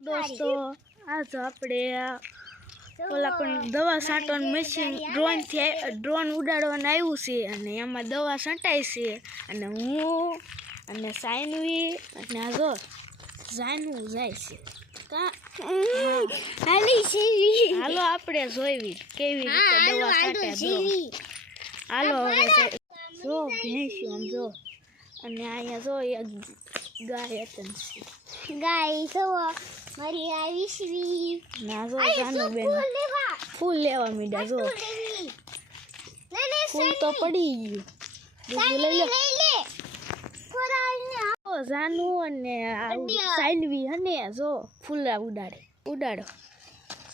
દોસ્તો આજ આપણે ઓલા પણ દવા છાંટવાનું મશીન ડ્રોન ઉડાડવાનું આવ્યું છે અને એમાં દવા છંટાય છે અને હું અને સાયનવી અને આ જો જાનવું જાય છે હાલો આપણે જોઈવી કેવી રીતે દવા છાંટે હાલો હવે જો ભેંસ્યું આમ જો અને અહીંયા જો એક ગાય હતી ગાય તો મારી આવીશવી ના જો જાનું બેન ફૂલ લેવા મીડા જો ફૂલ તો પડી ગયું બીજું લઈ લે જાનું અને સાયનવી અને જો ફૂલા ઉડાડો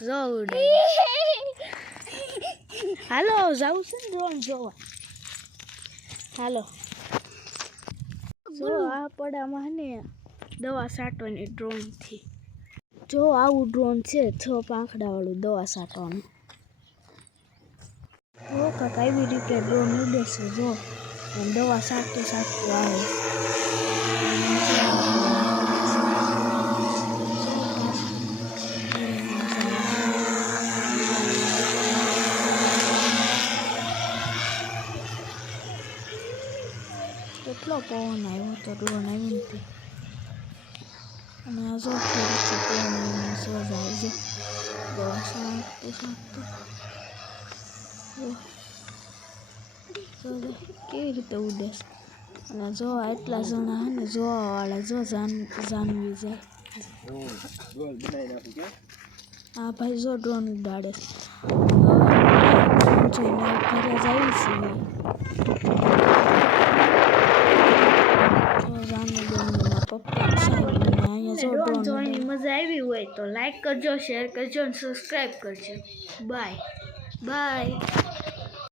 જો ઉડાડે હાલો જાવું છે ને ડ્રોન જોવા હાલો જો આ પડામાં ને દવા છાંટવાની ડ્રોનથી જો આવું ડ્રોન છે 6 પાંખડાવાળું દવા છાંટવાનું જો કાંઈક આવી રીતે ડ્રોન ઉડે છે જો દવા છાંટતું આવે કેટલો પવન આવ્યો તો ડ્રોન આવ્યું નથી અને આ જો પવન સો જાય છે દવા છાંટતું કેવી રીતે ઉડે છે અને જો એટલા જણા હે ને જોવાવાળા જો જાનવી જાય આ ભાઈ જો ડ્રોન ઉડાડે જોઈને ઘરે જાય છે ડ્રોન જોવાની મજા આવી હોય તો લાઈક કરજો શેર કરજો અને સબસ્ક્રાઈબ કરજો બાય